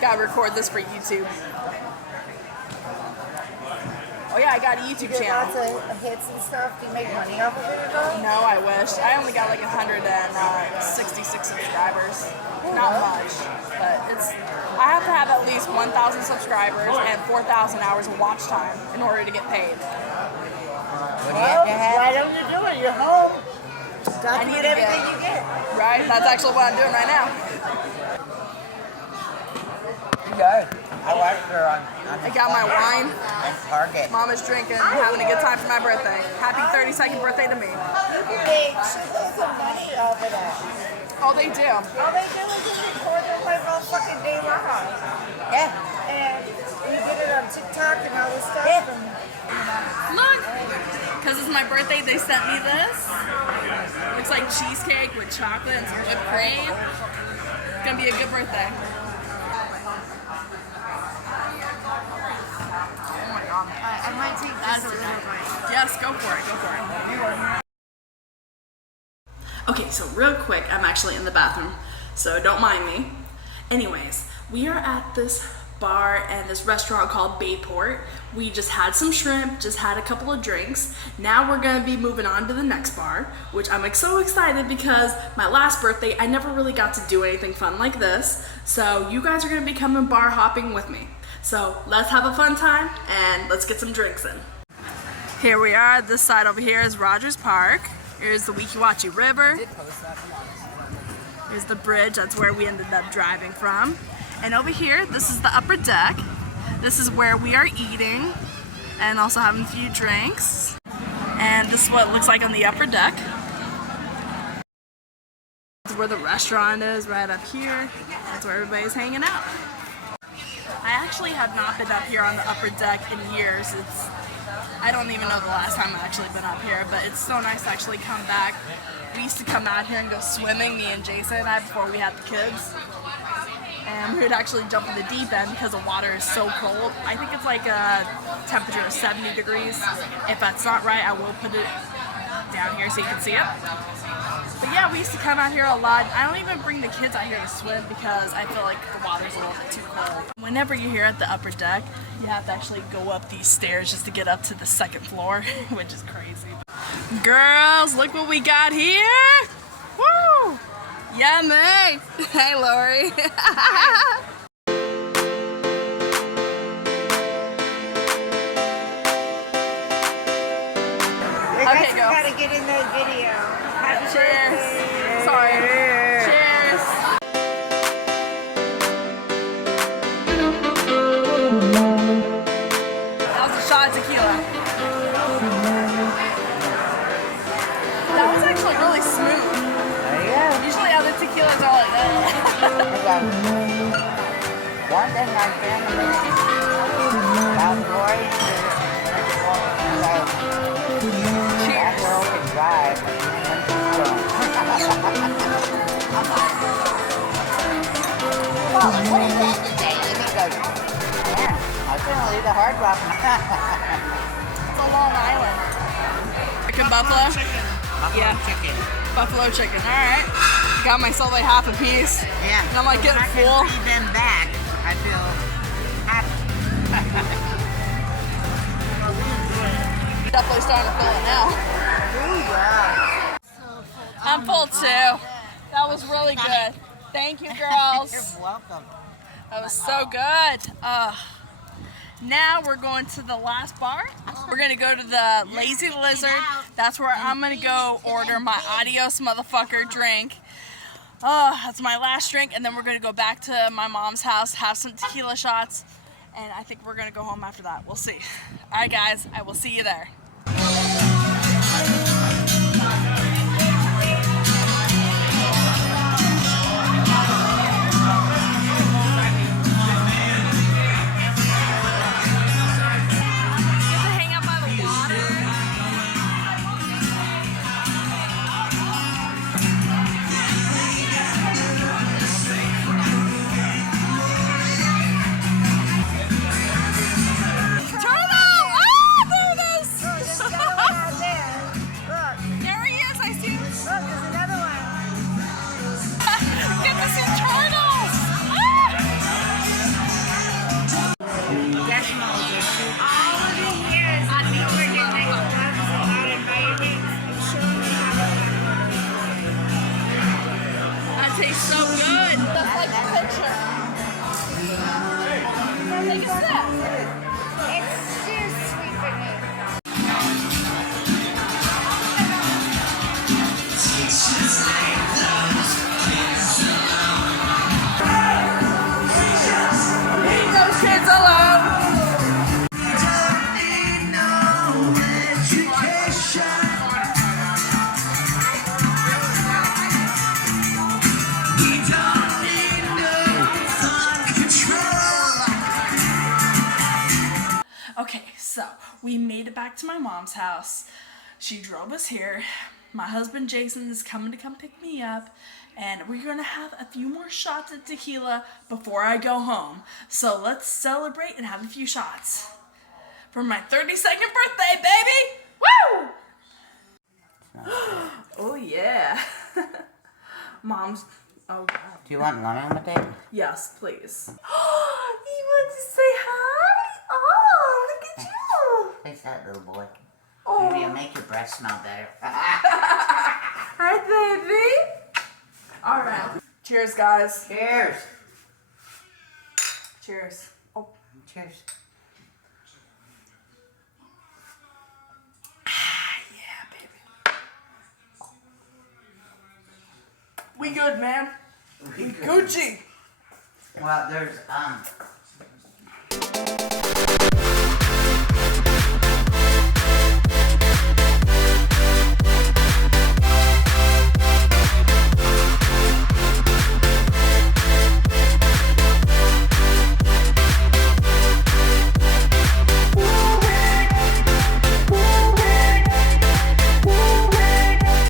Gotta record this for YouTube. Oh yeah, I got a YouTube channel. Lots of hits and stuff. Do you make money off of it at all? No, I wish. I only got like 166 subscribers. Not much, but it's. I have to have at least 1,000 subscribers and 4,000 hours of watch time in order to get paid. What do you have to have? Why don't you do it? You're home. Document everything you get. Right? That's actually what I'm doing right now. She does. I watched her on I got my wine. Target. Mama's drinking, having a good time for my birthday. Happy 32nd birthday to me. You can make shitloads of money off of that. Oh, they do. All they do is just record it my motherfucking day long. Yeah. And you get it on TikTok and all this stuff. Yeah. And, Look! Because it's my birthday, they sent me this. Looks like cheesecake with chocolate and some whipped cream. It's gonna be a good birthday. I might take this a little bite. Yes, go for it, go for it. Okay, so real quick, I'm actually in the bathroom, so don't mind me. Anyways, we are at this bar and this restaurant called Bayport. We just had some shrimp, just had a couple of drinks. Now we're gonna be moving on to the next bar, which I'm like so excited because my last birthday, I never really got to do anything fun like this. So you guys are gonna be coming bar hopping with me. So let's have a fun time and let's get some drinks in. Here we are, this side over here is Rogers Park. Here's the Weeki Wachee River. Here's the bridge, that's where we ended up driving from. And over here, this is the upper deck. This is where we are eating and also having a few drinks. And this is what it looks like on the upper deck. This is where the restaurant is, right up here. That's where everybody's hanging out. I actually have not been up here on the upper deck in years. I don't even know the last time I've actually been up here, but it's so nice to actually come back. We used to come out here and go swimming, me and Jason and I, before we had the kids. And we would actually jump in the deep end because the water is so cold. I think it's like a temperature of 70 degrees. If that's not right, I will put it down here so you can see it. But yeah, we used to come out here a lot. I don't even bring the kids out here to swim because I feel like the water's a little bit too cold. Whenever you're here at the upper deck, you have to actually go up these stairs just to get up to the second floor, which is crazy. Girls, look what we got here! Woo! Yummy! Hey, Lori. Okay, go. Gotta get in the video. Happy Cheers. birthday. Sorry. Cheers. That was a shot of tequila. That was actually really smooth. There you go. Usually other tequilas are like that. One thing I found about Glory that girl can drive when she's drunk. Well, what is that today? And he goes, man, I was going to leave the Hard Rock. It's a Long Island. Chicken buffalo? Yeah. Chicken. Buffalo chicken. Alright. Got myself like half a piece. Yeah. And I'm like getting I can full. leave them back. I feel happy. Definitely starting to feel it now. Ooh, yeah. I'm full too. That was really good. Thank you, girls. You're welcome. That was so good. Now we're going to the last bar. We're going to go to the Lazy Lizard. That's where I'm going to go order my Adios motherfucker drink. That's my last drink. And then we're going to go back to my mom's house, have some tequila shots. And I think we're going to go home after that. We'll see. All right, guys. I will see you there. so good. That's like a picture. Take a sip. It's too sweet for me. Leave those kids alone. Okay, so we made it back to my mom's house. She drove us here. My husband Jason is coming to come pick me up, and we're gonna have a few more shots of tequila before I go home. So let's celebrate and have a few shots for my 32nd birthday, baby! Woo! Oh yeah. Mom's. Oh God. Do you want lemon with it? Yes, please. You want to say hi? Oh, look at you. Taste that, little boy. Oh. Maybe it'll make your breath smell better. Hi, baby. All right. Cheers, guys. Cheers. Cheers. Oh. Cheers. Yeah, baby. We good, man. We Gucci. Well, there's